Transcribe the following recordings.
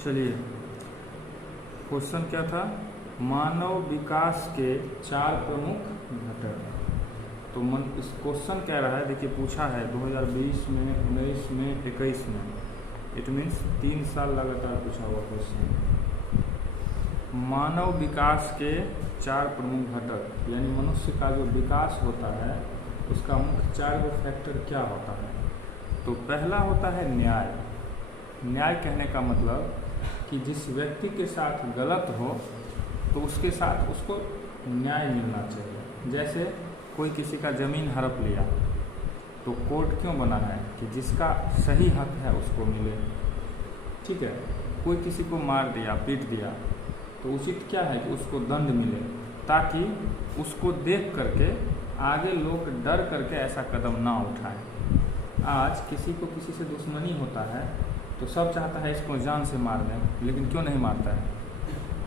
चलिए, क्वेश्चन क्या था? मानव विकास के 4 प्रमुख घटक। तो इस क्वेश्चन कह रहा है, देखिए पूछा है 2020 में, 19 में, 21 में। इट मीन्स 3 साल लगातार पूछा हुआ क्वेश्चन। मानव विकास के 4 प्रमुख घटक, यानी मनुष्य का जो विकास होता है उसका मुख्य 4 फैक्टर क्या होता है? तो पहला होता है न्याय। न्याय कहने का मतलब कि जिस व्यक्ति के साथ गलत हो तो उसके साथ उसको न्याय मिलना चाहिए। जैसे कोई किसी का ज़मीन हड़प लिया तो कोर्ट क्यों बना है कि जिसका सही हक है उसको मिले, ठीक है। कोई किसी को मार दिया, पीट दिया तो उचित क्या है कि उसको दंड मिले, ताकि उसको देख करके आगे लोग डर करके ऐसा कदम ना उठाएं। आज किसी को किसी से दुश्मनी होता है तो सब चाहता है इसको जान से मार दें, लेकिन क्यों नहीं मारता है?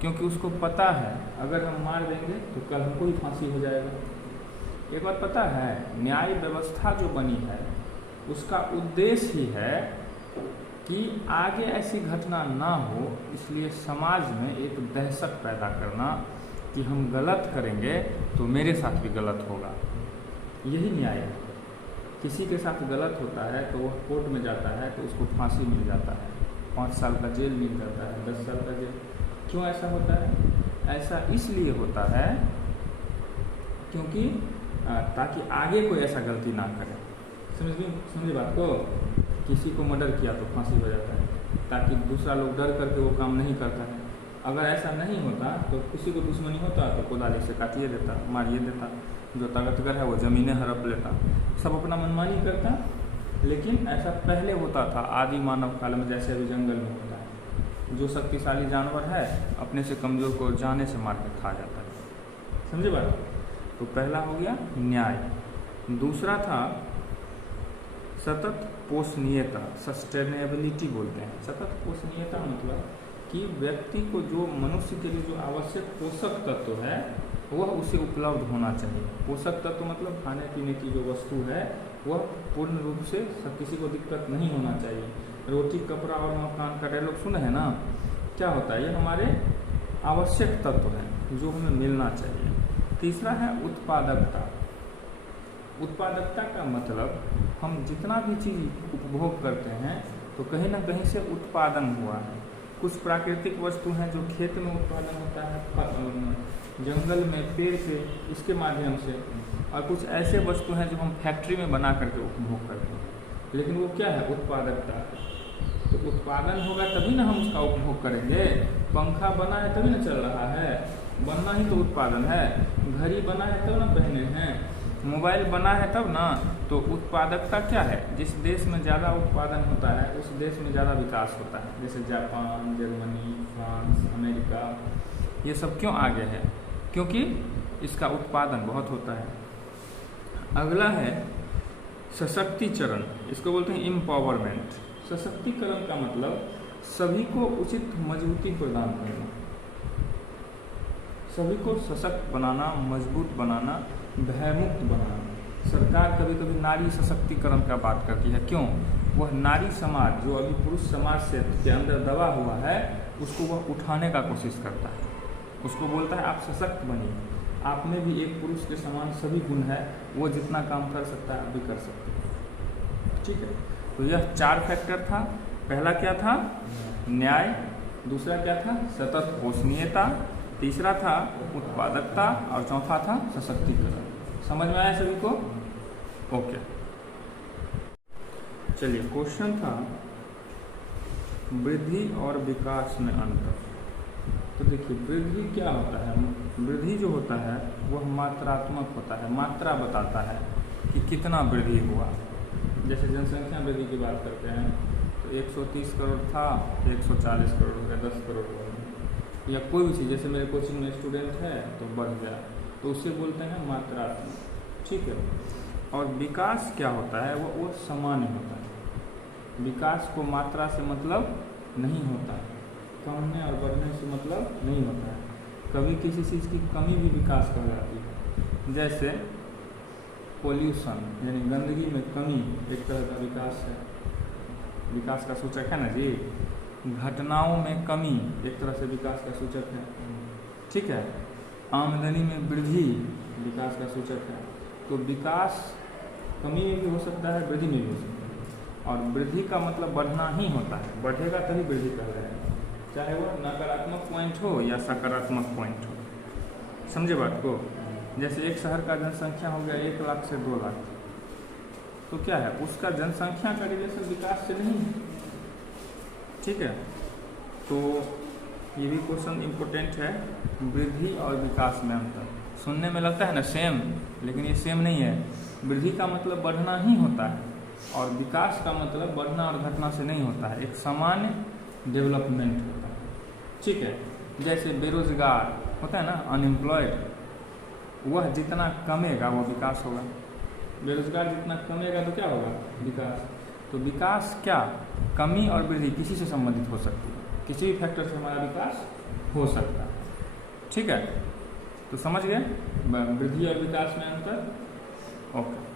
क्योंकि उसको पता है अगर हम मार देंगे तो कल हमको ही फांसी हो जाएगा। एक बात पता है, न्याय व्यवस्था जो बनी है उसका उद्देश्य ही है कि आगे ऐसी घटना ना हो, इसलिए समाज में एक दहशत पैदा करना कि हम गलत करेंगे तो मेरे साथ भी गलत होगा। यही न्याय है। किसी के साथ गलत होता है तो वह कोर्ट में जाता है तो उसको फांसी मिल जाता है, 5 साल का जेल मिल जाता है, 10 साल का जेल। क्यों ऐसा होता है? ऐसा इसलिए होता है क्योंकि ताकि आगे कोई ऐसा गलती ना करे। समझिए बात को। किसी को मर्डर किया तो फांसी हो जाता है, ताकि दूसरा लोग डर करके वो काम नहीं करता है। अगर ऐसा नहीं होता तो किसी को दुश्मनी होता तो कोदाली से काटिए देता, मारिए देता। जो ताकतवर है वो ज़मीनें हड़प लेता, सब अपना मनमानी करता। लेकिन ऐसा पहले होता था आदि मानव काल में, जैसे अभी जंगल में होता है। जो शक्तिशाली जानवर है अपने से कमज़ोर को जाने से मार के खा जाता है। समझे बात? तो पहला हो गया न्याय। दूसरा था सतत पोषणीयता, सस्टेनेबिलिटी बोलते हैं। सतत पोषणीयता मतलब कि व्यक्ति को जो मनुष्य के लिए जो आवश्यक पोषक तत्व है वह उसे उपलब्ध होना चाहिए। पोषक तत्व मतलब खाने पीने की जो वस्तु है वह पूर्ण रूप से किसी को दिक्कत नहीं होना चाहिए। रोटी, कपड़ा और मकान का डायलॉग सुने हैं ना? क्या होता है? ये हमारे आवश्यक तत्व हैं जो हमें मिलना चाहिए। तीसरा है उत्पादकता। उत्पादकता का मतलब हम जितना भी चीज़ उपभोग करते हैं तो कहीं ना कहीं से उत्पादन हुआ है। कुछ प्राकृतिक वस्तु हैं जो खेत में उत्पादन होता है, जंगल में, पेड़ से, इसके माध्यम से, और कुछ ऐसे वस्तु हैं जो हम फैक्ट्री में बना करके उपभोग करते हैं। लेकिन वो क्या है? उत्पादकता। तो उत्पादन होगा तभी ना हम उसका उपभोग करेंगे। पंखा बना है तभी ना चल रहा है, बनना ही तो उत्पादन है। घड़ी बना है तब ना पहने हैं, मोबाइल बना है तब ना। तो उत्पादकता क्या है? जिस देश में ज़्यादा उत्पादन होता है उस देश में ज़्यादा विकास होता है। जैसे जापान, जर्मनी, फ्रांस, अमेरिका, ये सब क्यों आगे है? क्योंकि इसका उत्पादन बहुत होता है। अगला है सशक्तिकरण, इसको बोलते हैं एम्पावरमेंट। सशक्तिकरण का मतलब सभी को उचित मजबूती प्रदान करना, सभी को सशक्त बनाना, मजबूत बनाना, भयमुक्त बनाना। सरकार कभी कभी नारी सशक्तिकरण का बात करती है। क्यों? वह नारी समाज जो अभी पुरुष समाज से के अंदर दबा हुआ है उसको वह उठाने का कोशिश करता है। उसको बोलता है आप सशक्त बनिए, आप में भी एक पुरुष के समान सभी गुण है, वो जितना काम कर सकता है आप भी कर सकते हैं। ठीक है, तो यह 4 फैक्टर था। पहला क्या था? न्याय। दूसरा क्या था? सतत पोषणीयता। तीसरा था उत्पादकता और चौथा था सशक्तिकरण। समझ में आया सभी को? ओके, चलिए क्वेश्चन था वृद्धि और विकास में अंतर। तो देखिए वृद्धि क्या होता है? वृद्धि जो होता है वह मात्रात्मक होता है, मात्रा बताता है कि कितना वृद्धि हुआ। जैसे जनसंख्या वृद्धि की बात करते हैं तो 130 करोड़ था, 140 करोड़ हो गया, 10 करोड़ हो गया। या कोई भी चीज़, जैसे मेरे कोचिंग में स्टूडेंट है तो बढ़ गया, तो उसे बोलते हैं मात्रात्मक। ठीक है। और विकास क्या होता है? वो सामान्य होता है। विकास को मात्रा से मतलब नहीं होता है, कमने और बढ़ने से मतलब नहीं होता है। कभी किसी चीज़ की कमी भी विकास कहलाती है। जैसे पोल्यूशन यानी गंदगी में कमी एक तरह का विकास है। विकास का सूचक है ना जी। घटनाओं में कमी एक तरह से विकास का सूचक है, ठीक है। आमदनी में वृद्धि विकास का सूचक है। तो विकास कमी में भी हो सकता है, वृद्धि में भी हो सकता है, और वृद्धि का मतलब बढ़ना ही होता है, बढ़ेगा तभी वृद्धि कर रहे हैं, चाहे वो नकारात्मक पॉइंट हो या सकारात्मक पॉइंट हो। समझे बात को? जैसे एक शहर का जनसंख्या हो गया 1 लाख से 2 लाख, तो क्या है, उसका जनसंख्या का रिलेशन विकास से नहीं है, ठीक है। तो ये भी क्वेश्चन इम्पोर्टेंट है, वृद्धि और विकास में अंतर। सुनने में लगता है ना सेम, लेकिन ये सेम नहीं है। वृद्धि का मतलब बढ़ना ही होता है और विकास का मतलब बढ़ना और घटना से नहीं होता है, एक सामान्य डेवलपमेंट होता है, ठीक है। जैसे बेरोजगार होता है ना, अनएम्प्लॉयड, वह जितना कमेगा वो विकास होगा। बेरोजगार जितना कमेगा तो क्या होगा, विकास। तो विकास क्या, कमी और वृद्धि किसी से संबंधित हो सकती है, किसी भी फैक्टर से हमारा विकास हो सकता है, ठीक है। तो समझ गए वृद्धि और विकास में अंतर, ओके।